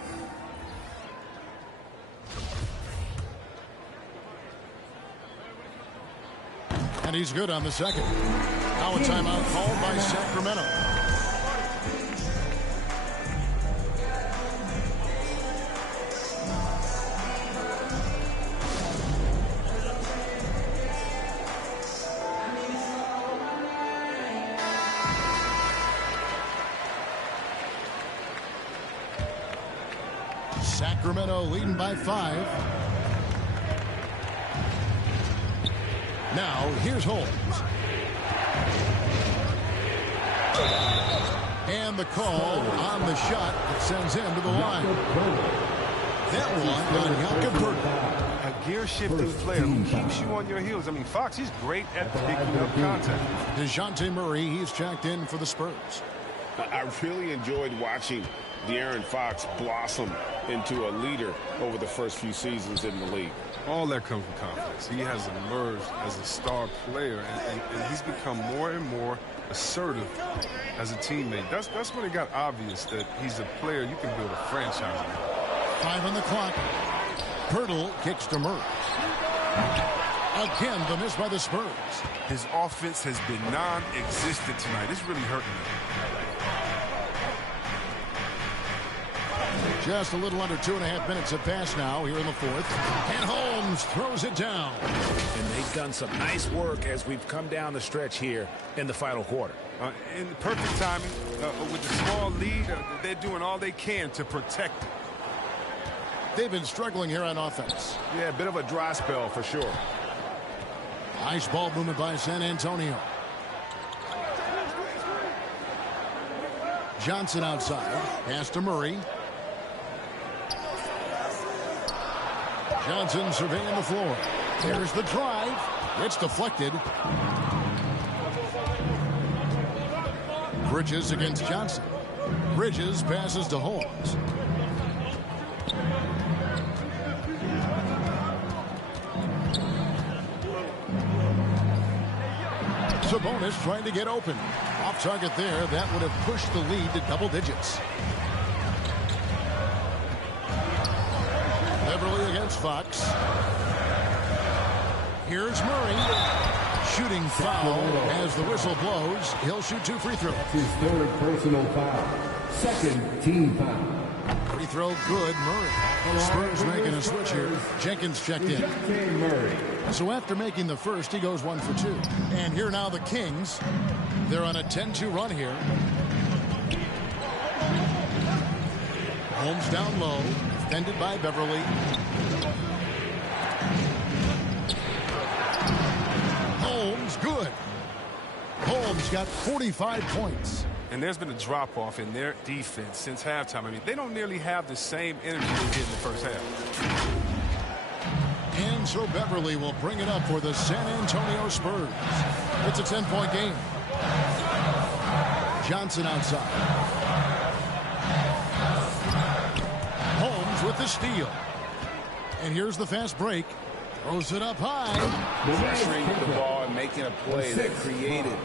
And he's good on the second. Now a timeout called by Sacramento. Sacramento leading by 5. Now, here's Holmes. And the call on the shot that sends him to the line. That one on Jakob. A gear-shifting player who keeps you on your heels. I mean, Fox, he's great at picking up contact. DeJounte Murray, he's checked in for the Spurs. I really enjoyed watching De'Aaron Fox blossom into a leader over the first few seasons in the league. All that comes from confidence. He has emerged as a star player, and he's become more and more assertive as a teammate. That's when it got obvious that he's a player you can build a franchise on. 5 on the clock. Pirtle kicks to Murray. Again, the miss by the Spurs. His offense has been non-existent tonight. It's really hurting him. Just a little under 2.5 minutes have passed now here in the fourth. And Holmes throws it down. And they've done some nice work as we've come down the stretch here in the final quarter. In perfect timing, with the small lead, they're doing all they can to protect it. They've been struggling here on offense. Yeah, a bit of a dry spell for sure. Nice ball movement by San Antonio. Johnson outside. Pass to Murray. Johnson surveying the floor. There's the drive. It's deflected. Bridges against Johnson. Bridges passes to Holmes. Sabonis trying to get open. Off target there. That would have pushed the lead to double digits. Beverly against Fox. Here's Murray. Shooting foul as the whistle blows. He'll shoot 2 free throws. His 3rd personal foul. 2nd team foul. Free throw good, Murray. Spurs making a switch here. Jenkins checked in. So after making the first, he goes 1 for 2. And here now the Kings. They're on a 10-2 run here. Holmes down low. Defended by Beverly. Holmes, good. Holmes got 45 points. And there's been a drop-off in their defense since halftime. I mean, they don't nearly have the same energy they did in the first half. And so Beverly will bring it up for the San Antonio Spurs. It's a 10-point game. Johnson outside. Holmes with the steal. And here's the fast break. Throws it up high. Pressuring the ball and making a play that created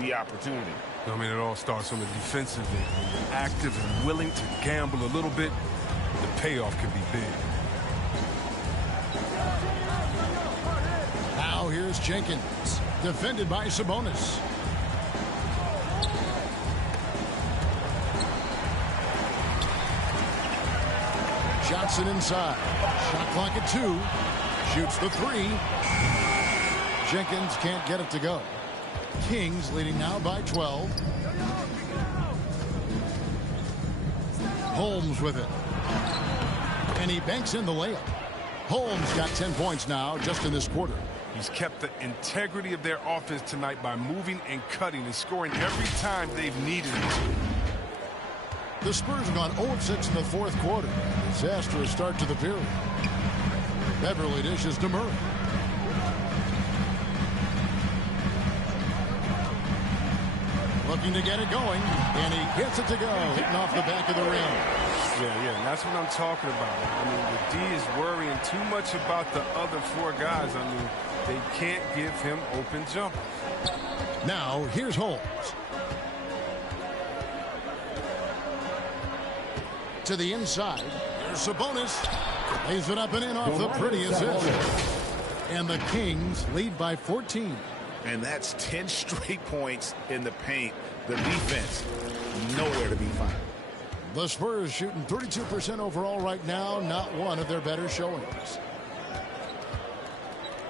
the opportunity. I mean, it all starts on the defensive end. When you're active and willing to gamble a little bit, the payoff can be big. Now here's Jenkins. Defended by Sabonis. Johnson inside. Shot clock at 2. Shoots the 3. Jenkins can't get it to go. Kings leading now by 12. Holmes with it. And he banks in the layup. Holmes got 10 points now just in this quarter. He's kept the integrity of their offense tonight by moving and cutting and scoring every time they've needed it. The Spurs have gone 0 of 6 in the fourth quarter. Disastrous start to the period. Beverly dishes to Murray. Looking to get it going, and he gets it to go, hitting off the back of the rim. Yeah, and that's what I'm talking about. I mean, the D is worrying too much about the other 4 guys. I mean, they can't give him open jumpers. Now, here's Holmes. To the inside. Here's Sabonis. Lays it up and in off the pretty assist. And the Kings lead by 14. And that's 10 straight points in the paint. The defense, nowhere to be found. The Spurs shooting 32% overall right now. Not one of their better showings.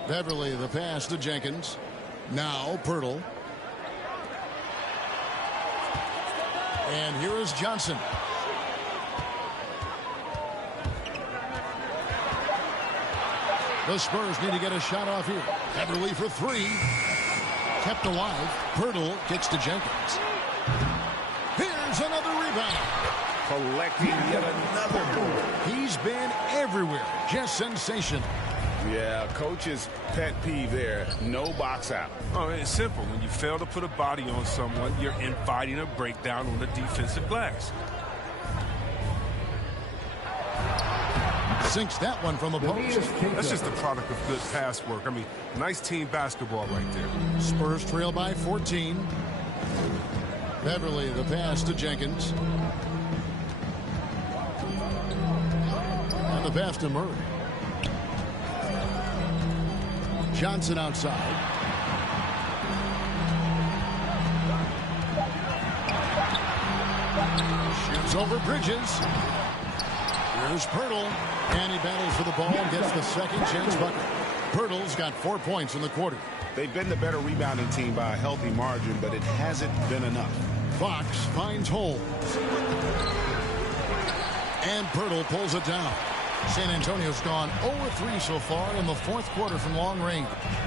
Beverly, the pass to Jenkins. Now Pirtle. And here is Johnson. The Spurs need to get a shot off here. Beverly for three. Kept alive. Pirtle kicks to Jenkins. Here's another rebound. Collecting yet another board. He's been everywhere. Just sensational. Yeah, coach's pet peeve there. No box out. Oh, it's simple. When you fail to put a body on someone, you're inviting a breakdown on the defensive glass. Sinks that one from the post. That's just the product of good pass work. I mean, nice team basketball right there. Spurs trail by 14. Beverly, the pass to Jenkins. And the pass to Murray. Johnson outside. Shoots over Bridges. Here's Pirtle. And he battles for the ball and gets the second chance bucket. Pirtle's got 4 points in the quarter. They've been the better rebounding team by a healthy margin, but it hasn't been enough. Fox finds Holmes. And Pirtle pulls it down. San Antonio's gone 0-3 so far in the fourth quarter from long range.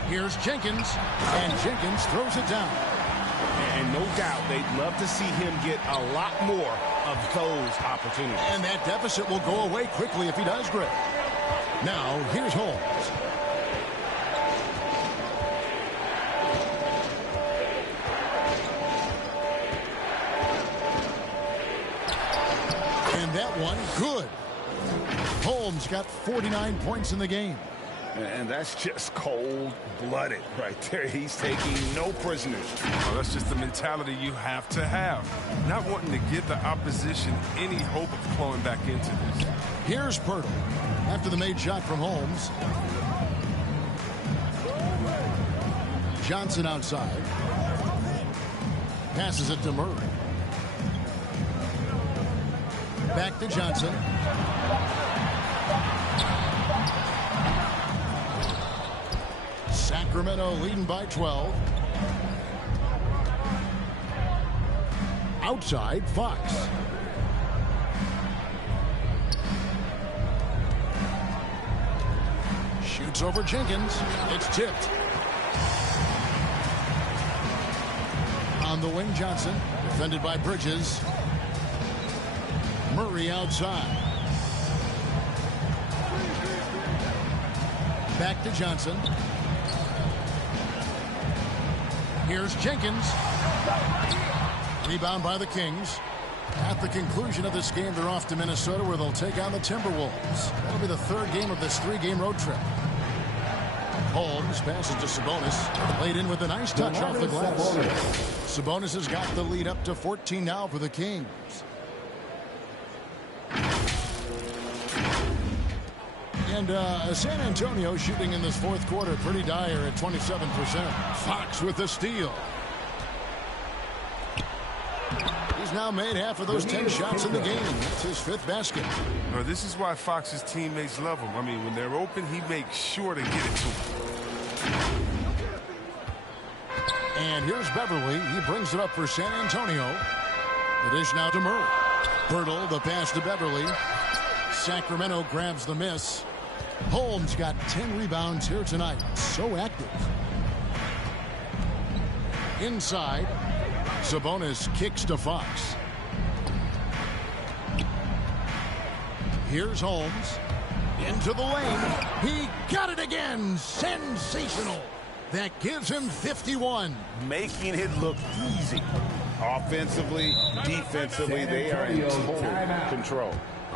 Here's Jenkins, and Jenkins throws it down. And no doubt they'd love to see him get a lot more of those opportunities. And that deficit will go away quickly if he does, Greg. Now, here's Holmes. And that one, good. Holmes got 49 points in the game. And that's just cold-blooded right there. He's taking no prisoners. Well, that's just the mentality you have to have. Not wanting to give the opposition any hope of clawing back into this. Here's Pirtle after the made shot from Holmes. Johnson outside. Passes it to Murray. Back to Johnson. Sacramento leading by 12. Outside, Fox. Shoots over Jenkins. It's tipped. On the wing, Johnson. Defended by Bridges. Murray outside. Back to Johnson. Here's Jenkins. Rebound by the Kings. At the conclusion of this game, they're off to Minnesota, where they'll take on the Timberwolves. That'll be the third game of this three-game road trip. Holmes passes to Sabonis. Laid in with a nice touch off the glass. Sabonis has got the lead up to 14 now for the Kings. And San Antonio shooting in this fourth quarter pretty dire at 27%. Fox with the steal. He's now made half of those 10 shots in the game. That's his fifth basket. Well, this is why Fox's teammates love him. I mean, when they're open, he makes sure to get it to them. And here's Beverly. He brings it up for San Antonio. The dish now to Murray. Pirtle, the pass to Beverly. Sacramento grabs the miss. Holmes got 10 rebounds here tonight. So active. Inside. Sabonis kicks to Fox. Here's Holmes. Into the lane. He got it again. Sensational. That gives him 51. Making it look easy. Offensively, defensively, they are in total control.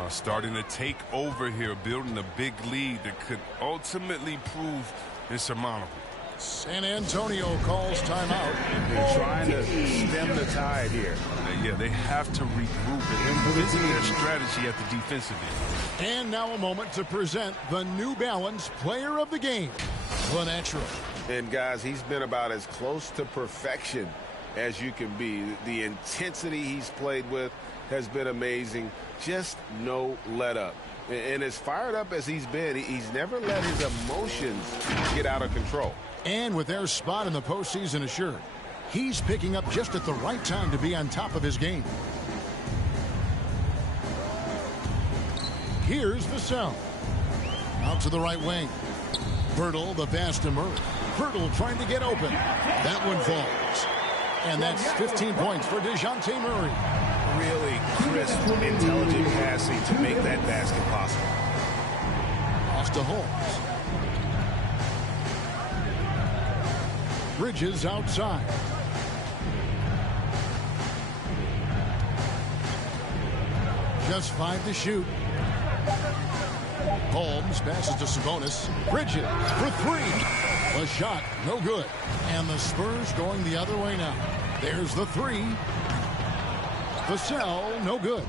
Starting to take over here, building a big lead that could ultimately prove insurmountable. San Antonio calls timeout. They're trying to stem the tide here. Yeah, they have to regroup and visit their strategy at the defensive end. And now a moment to present the New Balance Player of the Game, the Natural. And guys, he's been about as close to perfection as you can be. The intensity he's played with has been amazing. Just no let up. And as fired up as he's been, he's never let his emotions get out of control. And with their spot in the postseason assured, he's picking up just at the right time to be on top of his game. Here's Vassell. Out to the right wing. Birtle, the pass to Murray. Birtle trying to get open. That one falls. And that's 15 points for DeJounte Murray. Really crisp, intelligent passing to make that basket possible. Off to Holmes. Bridges outside. Just 5 to shoot. Holmes passes to Sabonis. Bridges for 3. The shot, no good. And the Spurs going the other way now. There's the 3. Vassell, no good.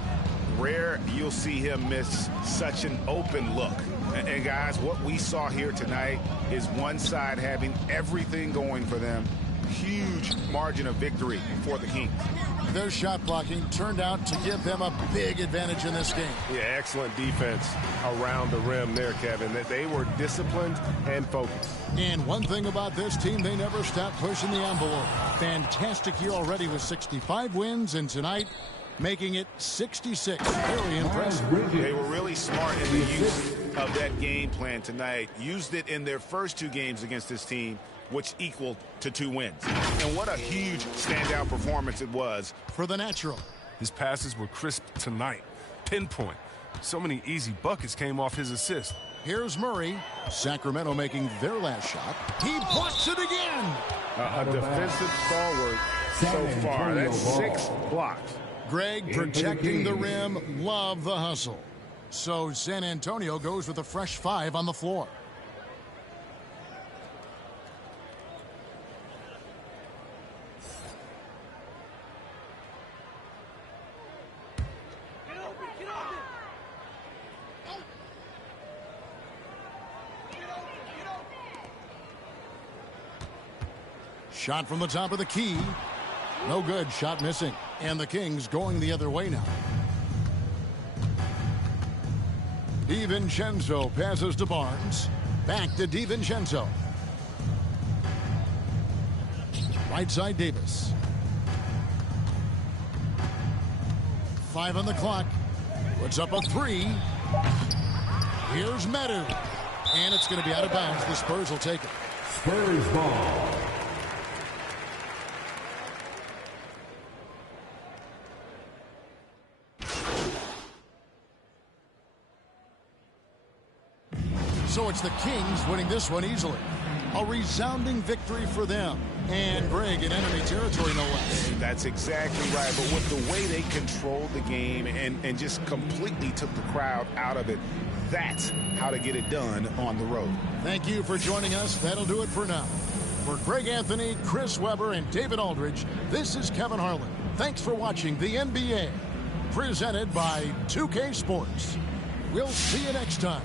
Rare you'll see him miss such an open look. And guys, what we saw here tonight is one side having everything going for them. Huge margin of victory for the Kings. Their shot blocking turned out to give them a big advantage in this game. Yeah, excellent defense around the rim there, Kevin. That they were disciplined and focused. And one thing about this team, they never stopped pushing the envelope. Fantastic year already with 65 wins, and tonight making it 66. Very impressive. They were really smart in the use of that game plan tonight. Used it in their first 2 games against this team, which equaled to 2 wins. And what a huge standout performance it was for the natural. His passes were crisp tonight. Pinpoint. So many easy buckets came off his assist. Here's Murray. Sacramento making their last shot. He blocks it again. A defensive stalwart so far. That's 6 blocks. Greg protecting the rim. Love the hustle. So San Antonio goes with a fresh 5 on the floor. Shot from the top of the key. No good. Shot missing. And the Kings going the other way now. DiVincenzo passes to Barnes. Back to DiVincenzo. Right side Davis. 5 on the clock. Puts up a 3. Here's Meadow. And it's going to be out of bounds. The Spurs will take it. Spurs ball. So it's the Kings winning this one easily. A resounding victory for them. And Greg in enemy territory, no less. That's exactly right. But with the way they controlled the game and just completely took the crowd out of it, that's how to get it done on the road. Thank you for joining us. That'll do it for now. For Greg Anthony, Chris Webber, and David Aldridge, this is Kevin Harlan. Thanks for watching the NBA. Presented by 2K Sports. We'll see you next time.